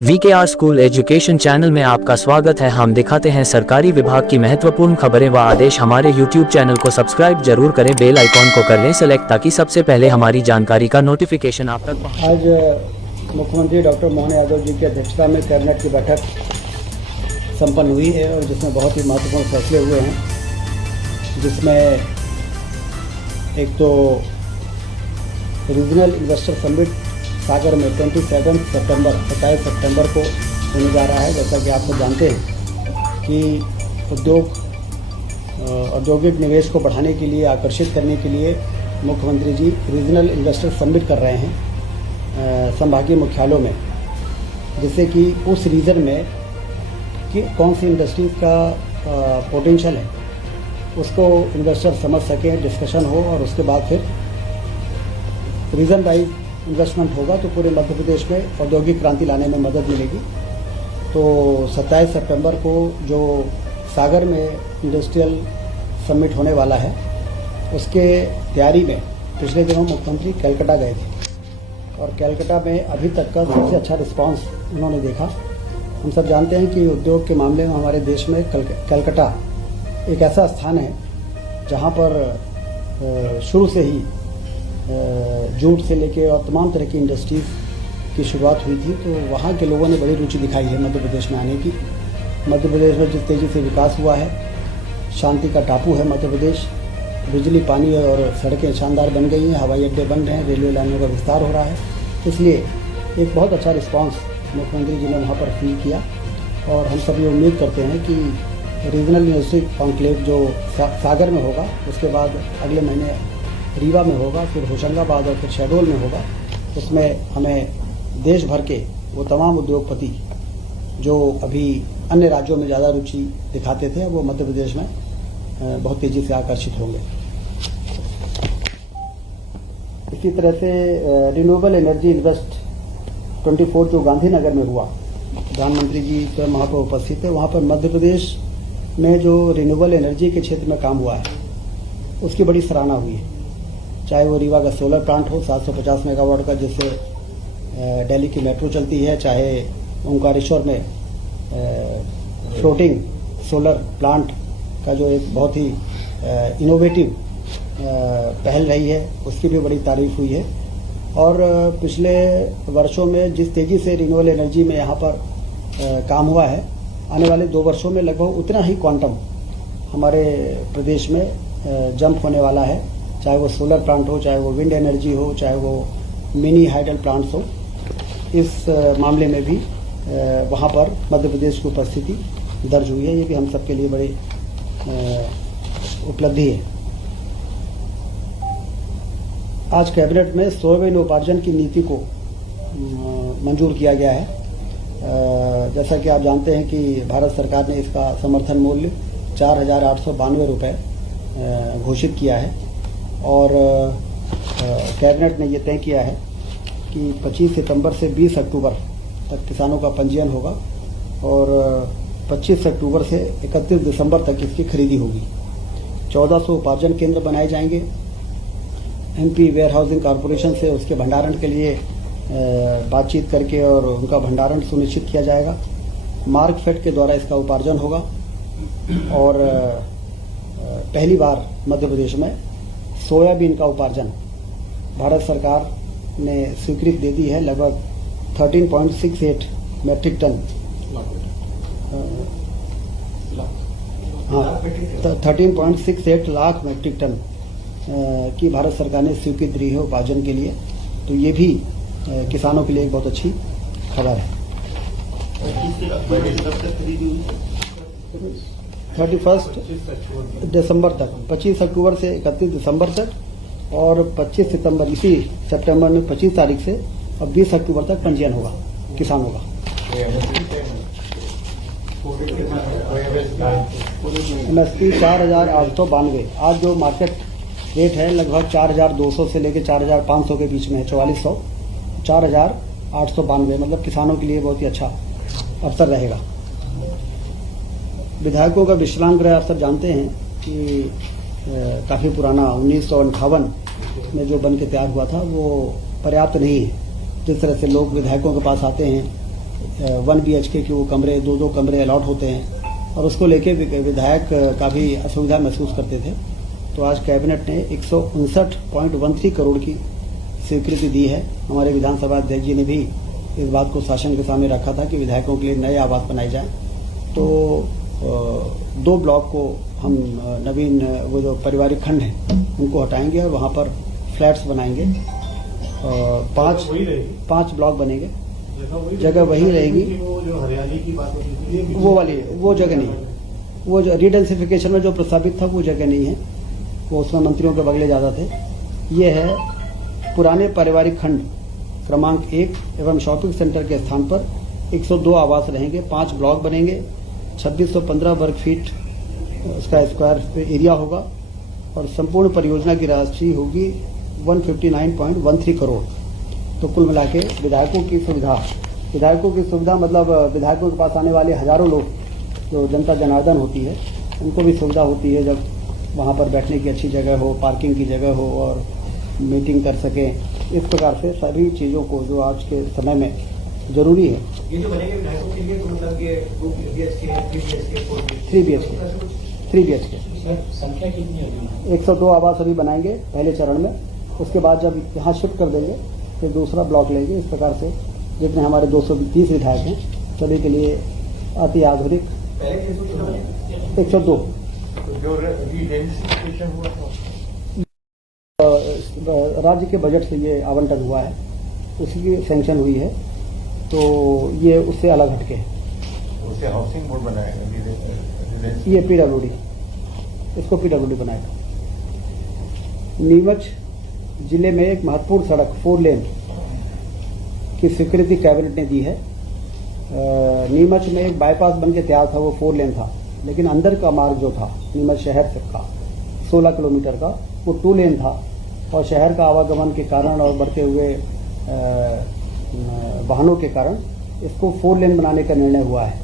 VKR school education channel में आपका स्वागत है। हम दिखाते हैं सरकारी विभाग की महत्वपूर्ण खबरें व आदेश। हमारे YouTube चैनल को सब्सक्राइब जरूर करें, बेल आइकॉन को कर लें सेलेक्ट ताकि सबसे पहले हमारी जानकारी का नोटिफिकेशन आप तक पहुंचे। आज मुख्यमंत्री डॉक्टर मोहन यादव जी की अध्यक्षता में कैबिनेट की बैठक संपन्न हुई है और जिसमें बहुत ही महत्वपूर्ण फैसले हुए हैं, जिसमें एक तो रीजनल इन्वेस्टर समिट सागर में 27 सितंबर को होने जा रहा है। जैसा कि आप सब जानते हैं कि औद्योगिक निवेश को बढ़ाने के लिए, आकर्षित करने के लिए मुख्यमंत्री जी रीजनल इन्वेस्टर समिट कर रहे हैं संभागीय मुख्यालयों में, जिससे कि उस रीजन में कि कौन सी इंडस्ट्रीज का पोटेंशियल है उसको इन्वेस्टर समझ सकें, डिस्कशन हो और उसके बाद फिर रीजन वाइज इन्वेस्टमेंट होगा तो पूरे मध्य प्रदेश में औद्योगिक क्रांति लाने में मदद मिलेगी। तो 27 सितंबर को जो सागर में इंडस्ट्रियल समिट होने वाला है, उसके तैयारी में पिछले दिनों मुख्यमंत्री कलकत्ता गए थे और कलकत्ता में अभी तक का सबसे अच्छा रिस्पांस उन्होंने देखा। हम सब जानते हैं कि उद्योग के मामले में हमारे देश में कलकत्ता एक ऐसा स्थान है जहाँ पर शुरू से ही जूट से लेके और तमाम तरह की इंडस्ट्रीज की शुरुआत हुई थी। तो वहाँ के लोगों ने बड़ी रुचि दिखाई है मध्य प्रदेश में आने की। मध्य प्रदेश में जिस तेज़ी से विकास हुआ है, शांति का टापू है मध्य प्रदेश। बिजली, पानी और सड़कें शानदार बन गई हैं, हवाई अड्डे बन रहे हैं, रेलवे लाइनों का विस्तार हो रहा है। इसलिए एक बहुत अच्छा रिस्पांस मुख्यमंत्री जी ने वहाँ पर फील किया और हम सभी उम्मीद करते हैं कि रीजनल यूनिवर्सिटी कॉन्क्लेव जो सागर में होगा, उसके बाद अगले महीने रीवा में होगा, फिर होशंगाबाद और फिर शहडोल में होगा। उसमें हमें देश भर के वो तमाम उद्योगपति जो अभी अन्य राज्यों में ज़्यादा रुचि दिखाते थे, वो मध्य प्रदेश में बहुत तेज़ी से आकर्षित होंगे। इसी तरह से रिन्यूएबल एनर्जी इन्वेस्ट 24 जो गांधीनगर में हुआ, प्रधानमंत्री जी स्वयं वहाँ पर उपस्थित थे। वहाँ पर मध्य प्रदेश में जो रिन्यूएबल एनर्जी के क्षेत्र में काम हुआ है, उसकी बड़ी सराहना हुई है। चाहे वो रीवा का सोलर प्लांट हो 750 मेगावाट का, जिससे दिल्ली की मेट्रो चलती है, चाहे ओंकारेश्वर में फ्लोटिंग सोलर प्लांट का जो एक बहुत ही इनोवेटिव पहल रही है, उसकी भी बड़ी तारीफ हुई है। और पिछले वर्षों में जिस तेज़ी से रिन्यूएबल एनर्जी में यहाँ पर काम हुआ है, आने वाले 2 वर्षों में लगभग उतना ही क्वांटम हमारे प्रदेश में जंप होने वाला है। चाहे वो सोलर प्लांट हो, चाहे वो विंड एनर्जी हो, चाहे वो मिनी हाइडल प्लांट्स हो, इस मामले में भी वहाँ पर मध्य प्रदेश की उपस्थिति दर्ज हुई है। ये भी हम सबके लिए बड़ी उपलब्धि है। आज कैबिनेट में सोयाबीन उपार्जन की नीति को मंजूर किया गया है। जैसा कि आप जानते हैं कि भारत सरकार ने इसका समर्थन मूल्य 4,892 रुपये घोषित किया है और कैबिनेट ने ये तय किया है कि 25 सितंबर से 20 अक्टूबर तक किसानों का पंजीयन होगा और 25 अक्टूबर से 31 दिसंबर तक इसकी खरीदी होगी। 1400 उपार्जन केंद्र बनाए जाएंगे। MP वेयर हाउसिंग कॉरपोरेशन से उसके भंडारण के लिए बातचीत करके और उनका भंडारण सुनिश्चित किया जाएगा। मार्कफेड के द्वारा इसका उपार्जन होगा और पहली बार मध्य प्रदेश में सोयाबीन का उपार्जन भारत सरकार ने स्वीकृति दे दी है। लगभग 13.68 metric ton 13.68 lakh metric ton की भारत सरकार ने स्वीकृति दी है उपार्जन के लिए। तो ये भी किसानों के लिए एक बहुत अच्छी खबर है। 31 दिसंबर तक, 25 अक्टूबर से 31 दिसंबर तक और 25 सितंबर, इसी सितंबर में 25 तारीख से और 20 अक्टूबर तक पंजीयन होगा किसानों का। MSP 4,892। आज जो मार्केट रेट है लगभग 4,200 से लेकर 4,500 के बीच में है, 4400, 4,892, मतलब किसानों के लिए बहुत ही अच्छा अवसर रहेगा। विधायकों का विश्राम गृह आप सब जानते हैं कि काफ़ी पुराना 1958 में जो बन के तैयार हुआ था, वो पर्याप्त नहीं है। जिस तरह से लोग विधायकों के पास आते हैं 1 BHK के वो कमरे 2-2 कमरे अलॉट होते हैं और उसको लेके विधायक काफ़ी असुविधा महसूस करते थे। तो आज कैबिनेट ने 159.13 करोड़ की स्वीकृति दी है। हमारे विधानसभा अध्यक्ष जी ने भी इस बात को शासन के सामने रखा था कि विधायकों के लिए नए आवास बनाए जाएं। तो 2 ब्लॉक को हम नवीन वो जो पारिवारिक खंड है उनको हटाएंगे और वहाँ पर फ्लैट्स बनाएंगे। 5 ब्लॉक बनेंगे, जगह वही रहेगी। वो जो हरियाली की बात होती थी वो वाली वो जगह नहीं है, वो जो रिडेंसिफिकेशन में जो प्रस्तावित था वो जगह नहीं है, वो उसमें मंत्रियों के बगले ज़्यादा थे। ये है पुराने पारिवारिक खंड क्रमांक 1 एवं शॉपिंग सेंटर के स्थान पर 102 आवास रहेंगे, 5 ब्लॉक बनेंगे, 2615 वर्ग फीट उसका स्क्वायर एरिया होगा और संपूर्ण परियोजना की राशि होगी 159.13 करोड़। तो कुल मिला के विधायकों की सुविधा मतलब विधायकों के पास आने वाले हजारों लोग जो जनता जनार्दन होती है उनको भी सुविधा होती है, जब वहाँ पर बैठने की अच्छी जगह हो, पार्किंग की जगह हो और मीटिंग कर सकें। इस प्रकार से सभी चीज़ों को जो आज के समय में जरूरी है। ये जो बनेंगे विधायकों के लिए तो मतलब ये 2 BHK 3 BHK 3 BHK संख्या कितनी होगी? 102 आवास अभी बनाएंगे पहले चरण में, उसके बाद जब यहाँ शिफ्ट कर देंगे फिर दूसरा ब्लॉक लेंगे। इस प्रकार से जितने हमारे 230 विधायक हैं सभी के लिए अति आधुनिक 102 जो रिडेंसिफिकेशन हुआ था राज्य के बजट से ये आवंटन हुआ है, उसी की सैंक्शन हुई है, तो ये उससे अलग हटके है। उसे हाउसिंग बोर्ड बनाएगा, ये PWD, इसको PWD बनाएगा। नीमच जिले में एक महत्वपूर्ण सड़क 4 लेन की स्वीकृति कैबिनेट ने दी है। नीमच में एक बाईपास बन के तैयार था, वो 4 लेन था, लेकिन अंदर का मार्ग जो था नीमच शहर से का 16 किलोमीटर का वो 2 लेन था और शहर का आवागमन के कारण और बढ़ते हुए वाहनों के कारण इसको 4 लेन बनाने का निर्णय हुआ है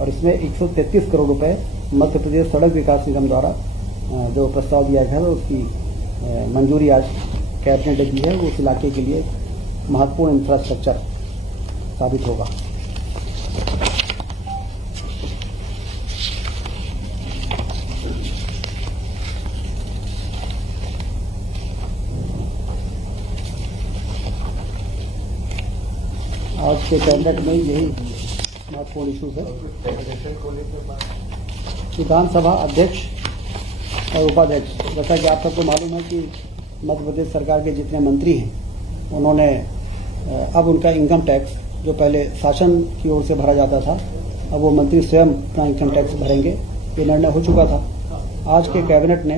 और इसमें 133 करोड़ रुपए मध्य प्रदेश सड़क विकास निगम द्वारा जो प्रस्ताव दिया गया था उसकी मंजूरी आज कैबिनेट ने दी है। वो उस इलाके के लिए महत्वपूर्ण इंफ्रास्ट्रक्चर साबित होगा। आज के कैबिनेट में यही महत्वपूर्ण इशूज है। विधानसभा अध्यक्ष और उपाध्यक्ष, जैसा कि आप सबको मालूम है कि मध्य प्रदेश सरकार के जितने मंत्री हैं उन्होंने अब उनका इनकम टैक्स जो पहले शासन की ओर से भरा जाता था, अब वो मंत्री स्वयं अपना इनकम टैक्स भरेंगे, ये निर्णय हो चुका था। आज के कैबिनेट ने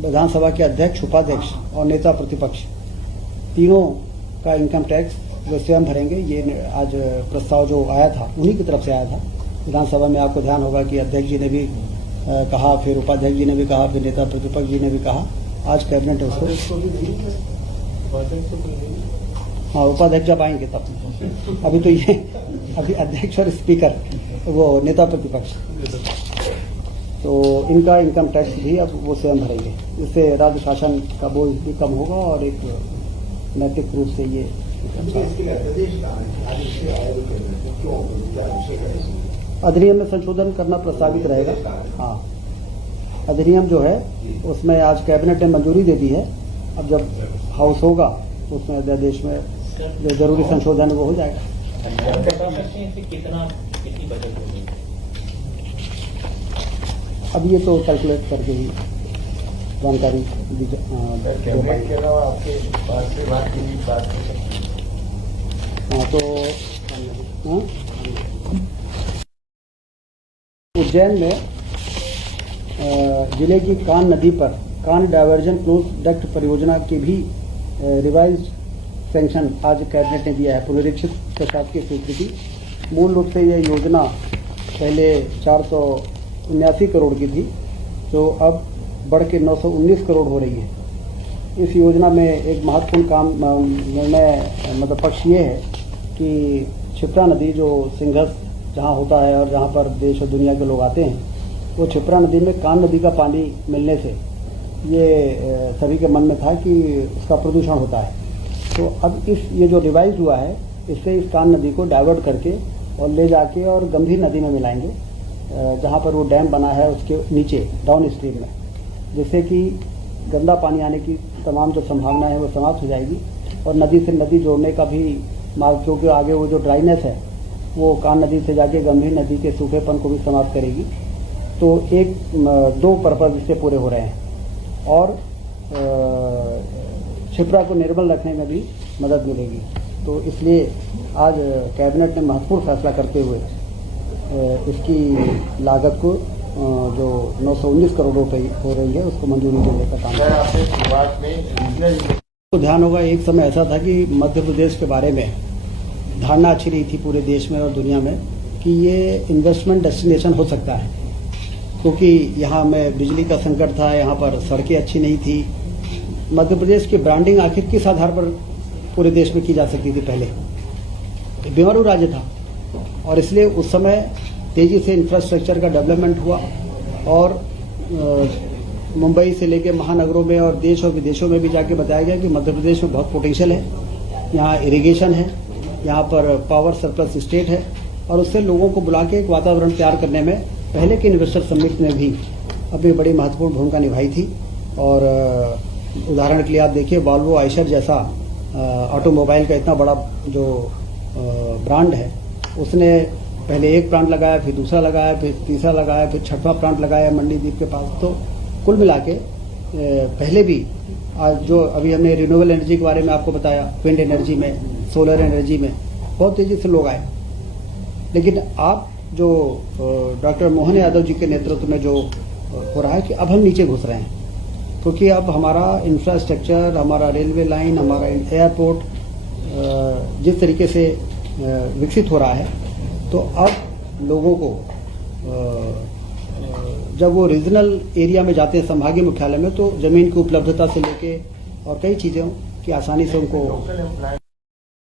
विधानसभा के अध्यक्ष, उपाध्यक्ष और नेता प्रतिपक्ष तीनों का इनकम टैक्स जो स्वयं भरेंगे, ये आज प्रस्ताव जो आया था उन्हीं की तरफ से आया था। विधानसभा में आपको ध्यान होगा कि अध्यक्ष जी ने भी कहा, फिर उपाध्यक्ष जी ने भी कहा, फिर नेता प्रतिपक्ष जी ने भी कहा। आज कैबिनेट उसको, हाँ उपाध्यक्ष जब आएंगे तब, अभी तो ये अभी अध्यक्ष और स्पीकर वो नेता प्रतिपक्ष, तो इनका इनकम टैक्स भी अब वो स्वयं भरेंगे। इससे राज्य शासन का बोझ भी कम होगा और एक नैतिक रूप से ये अधिनियम में संशोधन करना प्रस्तावित रहेगा। हाँ, अधिनियम जो है उसमें आज कैबिनेट ने मंजूरी दे दी है। अब जब हाउस होगा उसमें अध्यादेश में जो जरूरी संशोधन वो हो जाएगा। कितनी बचत होगी? अब ये तो कैलकुलेट करके ही जानकारी दी कैबिनेट के अलावा आपके पास से बात की हाँ, तो उज्जैन में जिले की कान नदी पर कान डायवर्जन क्लोज डक्ट परियोजना की भी रिवाइज सैंक्शन आज कैबिनेट ने दिया है, पुनरीक्षित प्रशासकीय स्वीकृति। मूल रूप से यह योजना पहले 479 करोड़ की थी, जो अब बढ़ के 919 करोड़ हो रही है। इस योजना में एक महत्वपूर्ण काम निर्णय मतलब पक्ष ये है कि क्षिप्रा नदी जो सिंघस जहाँ होता है और जहाँ पर देश और दुनिया के लोग आते हैं, वो क्षिप्रा नदी में कान नदी का पानी मिलने से ये सभी के मन में था कि उसका प्रदूषण होता है। तो अब ये जो रिवाइज हुआ है इससे इस कान नदी को डाइवर्ट करके और ले जाके और गंभीर नदी में मिलाएंगे, जहां पर वो डैम बना है उसके नीचे डाउन स्ट्रीम में, जिससे कि गंदा पानी आने की तमाम जो संभावना है वो समाप्त हो जाएगी और नदी से नदी जोड़ने का भी मार्ग, क्योंकि आगे वो जो ड्राइनेस है वो कान नदी से जाके गंभीर नदी के सूखेपन को भी समाप्त करेगी। तो एक दो पर्पज इससे पूरे हो रहे हैं और क्षिप्रा को निर्मल रखने में भी मदद मिलेगी। तो इसलिए आज कैबिनेट ने महत्वपूर्ण फैसला करते हुए इसकी लागत को जो 919 करोड़ रुपए हो रही है उसको मंजूरी देने का काम सर, आपने शुरुआत में रीजनल तो ध्यान होगा, एक समय ऐसा था कि मध्य प्रदेश के बारे में धारणा अच्छी नहीं थी पूरे देश में और दुनिया में कि ये इन्वेस्टमेंट डेस्टिनेशन हो सकता है, क्योंकि यहाँ में बिजली का संकट था, यहाँ पर सड़कें अच्छी नहीं थी। मध्य प्रदेश की ब्रांडिंग आखिर किस आधार पर पूरे देश में की जा सकती थी? पहले बीमारू राज्य था और इसलिए उस समय तेजी से इंफ्रास्ट्रक्चर का डेवलपमेंट हुआ और मुंबई से लेकर महानगरों में और देश और विदेशों में भी जाके बताया गया कि मध्य प्रदेश में बहुत पोटेंशियल है, यहाँ इरिगेशन है, यहाँ पर पावर सरप्लस स्टेट है और उससे लोगों को बुला के एक वातावरण तैयार करने में पहले के इन्वेस्टर समिट ने भी अपनी बड़ी महत्वपूर्ण भूमिका निभाई थी। और उदाहरण के लिए आप देखिए, वॉल्वो आइशर जैसा ऑटोमोबाइल का इतना बड़ा जो ब्रांड है, उसने पहले एक प्लांट लगाया, फिर दूसरा लगाया, फिर तीसरा लगाया, फिर छठवां प्लांट लगाया मंडीदीप के पास। तो कुल मिला के पहले भी आज जो अभी हमने रिन्यूएबल एनर्जी के बारे में आपको बताया, विंड एनर्जी में, सोलर एनर्जी में बहुत तेजी से लोग आए, लेकिन आप जो डॉक्टर मोहन यादव जी के नेतृत्व में जो हो रहा है कि अब हम नीचे घुस रहे हैं, क्योंकि अब हमारा इंफ्रास्ट्रक्चर, हमारा रेलवे लाइन, हमारा एयरपोर्ट जिस तरीके से विकसित हो रहा है, तो अब लोगों को जब वो रीजनल एरिया में जाते हैं, संभागीय मुख्यालय में, तो जमीन की उपलब्धता से लेके और कई चीज़ों की आसानी से उनको